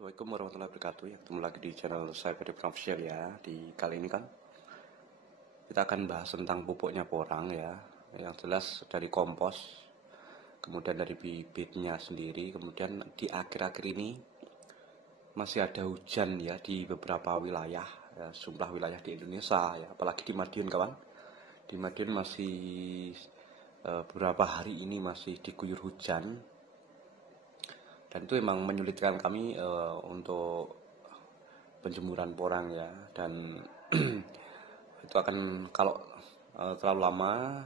Assalamualaikum warahmatullahi wabarakatuh. Ya, ketemu lagi di channel saya Ferry Official ya. Di kali ini kan kita akan bahas tentang pupuknya porang ya. Yang jelas dari kompos, kemudian dari bibitnya sendiri, kemudian di akhir-akhir ini masih ada hujan ya di beberapa wilayah, ya, sejumlah wilayah di Indonesia ya. Apalagi di Madiun kawan. Di Madiun masih beberapa hari ini masih diguyur hujan. Dan itu memang menyulitkan kami untuk penjemuran porang ya, dan itu akan kalau terlalu lama,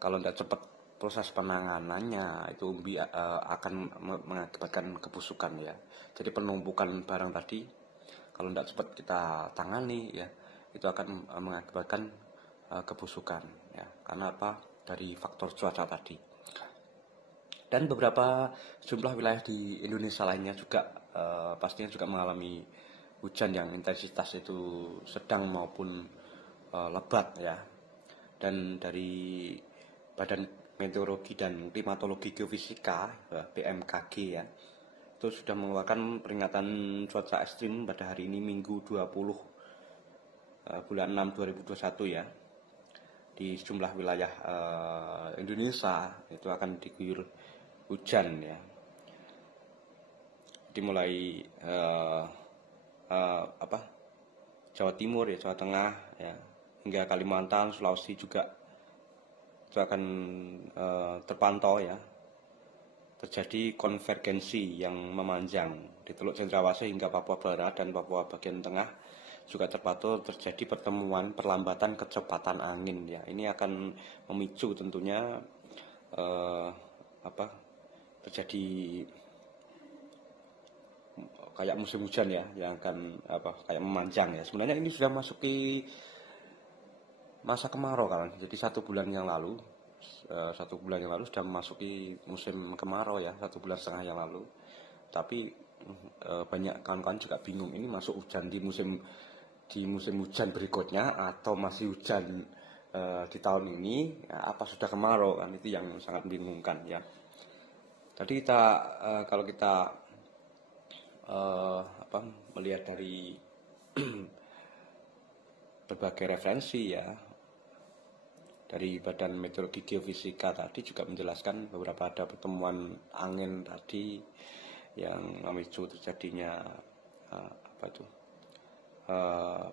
kalau tidak cepat proses penanganannya itu akan mengakibatkan kebusukan ya. Jadi penumpukan barang tadi kalau tidak cepat kita tangani ya, itu akan mengakibatkan kebusukan ya. Karena apa? Dari faktor cuaca tadi. Dan beberapa jumlah wilayah di Indonesia lainnya juga pastinya juga mengalami hujan yang intensitas itu sedang maupun lebat ya. Dan dari Badan Meteorologi dan Klimatologi Geofisika BMKG ya, itu sudah mengeluarkan peringatan cuaca ekstrim pada hari ini Minggu 20 bulan 6 2021 ya. Di sejumlah wilayah Indonesia itu akan diguyur hujan ya. Dimulai Jawa Timur ya, Jawa Tengah ya, hingga Kalimantan, Sulawesi juga itu akan terpantau ya. Terjadi konvergensi yang memanjang di Teluk Cendrawasih hingga Papua Barat dan Papua bagian tengah. Juga terpantau terjadi pertemuan perlambatan kecepatan angin ya. Ini akan memicu tentunya terjadi kayak musim hujan ya, yang akan kayak memanjang ya. Sebenarnya ini sudah masuki masa kemarau kan. Jadi 1 bulan yang lalu sudah memasuki musim kemarau ya, 1,5 bulan yang lalu. Tapi banyak kawan-kawan juga bingung, ini masuk hujan di musim hujan berikutnya atau masih hujan di tahun ini ya, apa sudah kemarau kan. Itu yang sangat membingungkan ya. Tadi kalau kita melihat dari berbagai referensi ya, dari Badan Meteorologi Geofisika tadi juga menjelaskan beberapa ada pertemuan angin tadi yang memicu terjadinya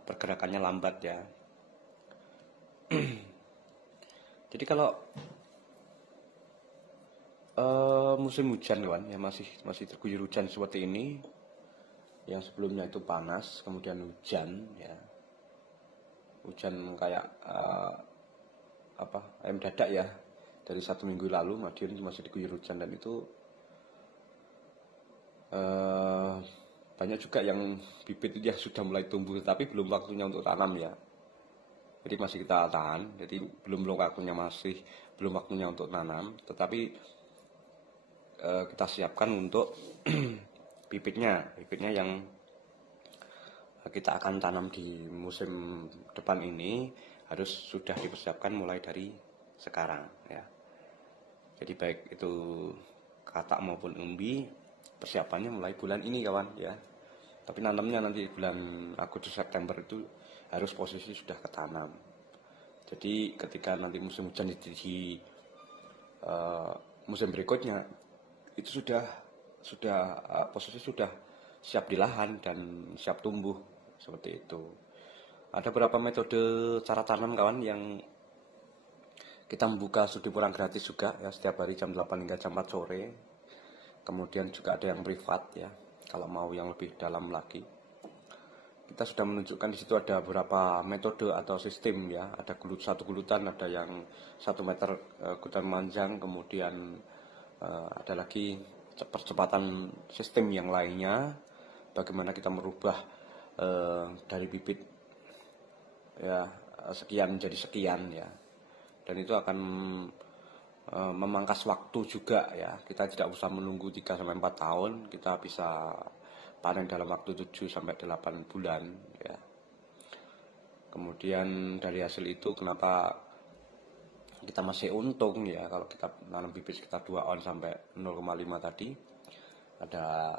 pergerakannya lambat ya. Jadi kalau musim hujan kan ya, masih terguyur hujan seperti ini, yang sebelumnya itu panas kemudian hujan ya, hujan kayak ayam dadak ya. Dari 1 minggu lalu Madiun masih diguyur hujan, dan itu banyak juga yang bibit itu ya sudah mulai tumbuh, tapi belum waktunya untuk tanam ya. Jadi masih kita tahan, jadi belum waktunya untuk tanam, tetapi kita siapkan untuk bibitnya yang kita akan tanam di musim depan ini harus sudah dipersiapkan mulai dari sekarang ya. Jadi baik itu katak maupun umbi, persiapannya mulai bulan ini kawan ya. Tapi nanamnya nanti bulan Agustus September itu harus posisi sudah ketanam. Jadi ketika nanti musim hujan di musim berikutnya itu posisi sudah siap di lahan dan siap tumbuh seperti itu. Ada beberapa metode cara tanam kawan yang kita membuka studi porang gratis juga ya, setiap hari jam 8 hingga jam 4 sore. Kemudian juga ada yang privat ya, kalau mau yang lebih dalam lagi. Kita sudah menunjukkan di situ ada beberapa metode atau sistem ya. Ada satu gulutan, ada yang 1 meter gulutan manjang, kemudian ada lagi percepatan sistem yang lainnya, bagaimana kita merubah dari bibit ya sekian menjadi sekian ya, dan itu akan memangkas waktu juga ya. Kita tidak usah menunggu 3-4 tahun, kita bisa panen dalam waktu 7-8 bulan ya. Kemudian dari hasil itu kenapa kita masih untung ya, kalau kita nanam bibit sekitar 2 on sampai 0,5 tadi, ada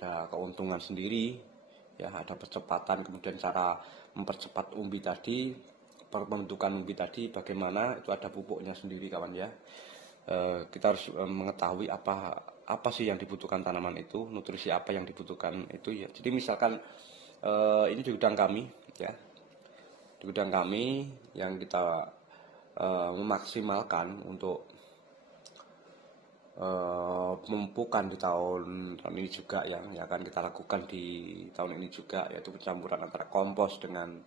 ada keuntungan sendiri, ya ada percepatan. Kemudian cara mempercepat umbi tadi, pembentukan umbi tadi bagaimana, itu ada pupuknya sendiri kawan ya. Kita harus mengetahui apa sih yang dibutuhkan tanaman itu, nutrisi apa yang dibutuhkan itu ya. Jadi misalkan ini di gudang kami ya, di gudang kami yang kita memaksimalkan untuk pemupukan di tahun ini juga yang akan kita lakukan di tahun ini juga, yaitu pencampuran antara kompos dengan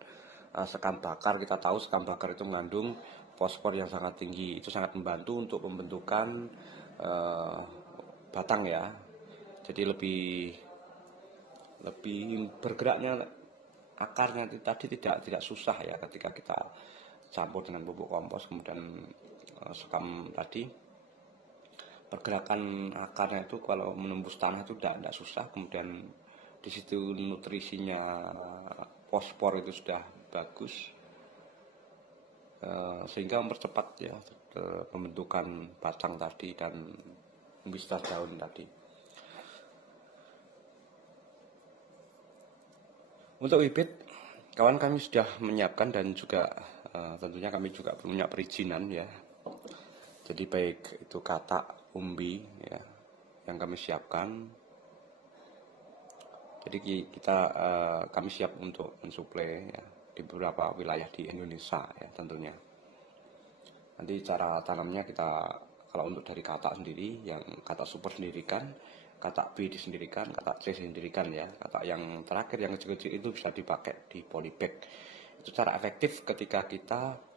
sekam bakar. Kita tahu sekam bakar itu mengandung fosfor yang sangat tinggi, itu sangat membantu untuk pembentukan batang ya. Jadi lebih bergeraknya akarnya tadi tidak susah ya ketika kita campur dengan pupuk kompos kemudian sekam tadi. Pergerakan akarnya itu kalau menembus tanah itu tidak susah. Kemudian di situ nutrisinya fosfor itu sudah bagus, sehingga mempercepat ya pembentukan batang tadi dan bisa daun tadi. Untuk bibit, kawan kami sudah menyiapkan dan juga tentunya kami juga punya perizinan ya. Jadi baik itu katak, umbi ya yang kami siapkan. Jadi kami siap untuk mensuplai ya, di beberapa wilayah di Indonesia ya tentunya. Nanti cara tanamnya kalau untuk dari katak sendiri, yang katak super sendirikan, katak B disendirikan, katak C disendirikan ya. Katak yang terakhir yang kecil-kecil itu bisa dipakai di polybag. Itu cara efektif ketika kita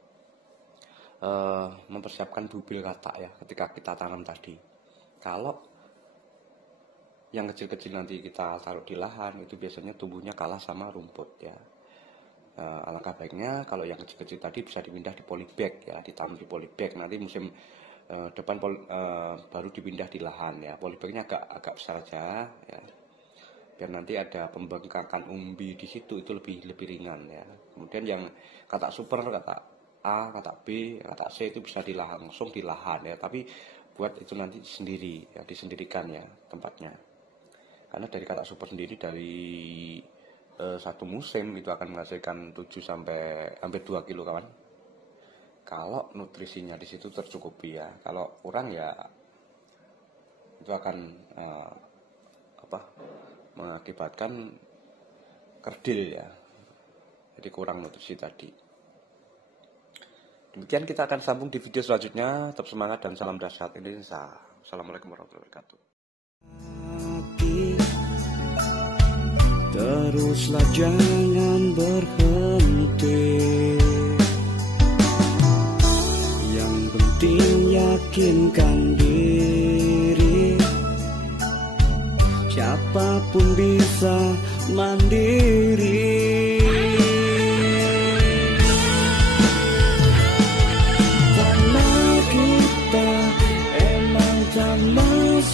mempersiapkan bubil katak ya ketika kita tanam tadi. Kalau yang kecil-kecil nanti kita taruh di lahan, itu biasanya tumbuhnya kalah sama rumput ya. Alangkah baiknya kalau yang kecil-kecil tadi bisa dipindah di polybag ya, ditanam di polybag. Nanti musim depan baru dipindah di lahan ya. Polybagnya agak besar aja ya, biar nanti ada pembengkakan umbi di situ, itu lebih ringan ya. Kemudian yang katak super, katak A, katak B, katak C itu bisa langsung di lahan ya, tapi buat itu nanti sendiri ya, disendirikan ya tempatnya. Karena dari katak super sendiri dari satu musim itu akan menghasilkan 7 sampai hampir 2 kilo kawan. Kalau nutrisinya di situ tercukupi ya. Kalau kurang ya itu akan mengakibatkan kerdil ya. Jadi kurang nutrisi tadi. Demikian kita akan sambung di video selanjutnya. Tetap semangat dan salam dahsyat Indonesia. Assalamualaikum warahmatullahi wabarakatuh. Teruslah jangan berhenti. Yang penting yakinkan diri. Siapapun bisa mandiri.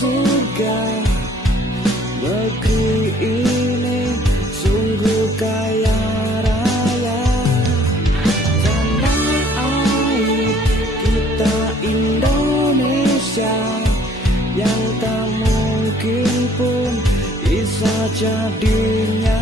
Surga negeri ini sungguh kaya raya, tanah air kita Indonesia yang tak mungkin pun bisa jadinya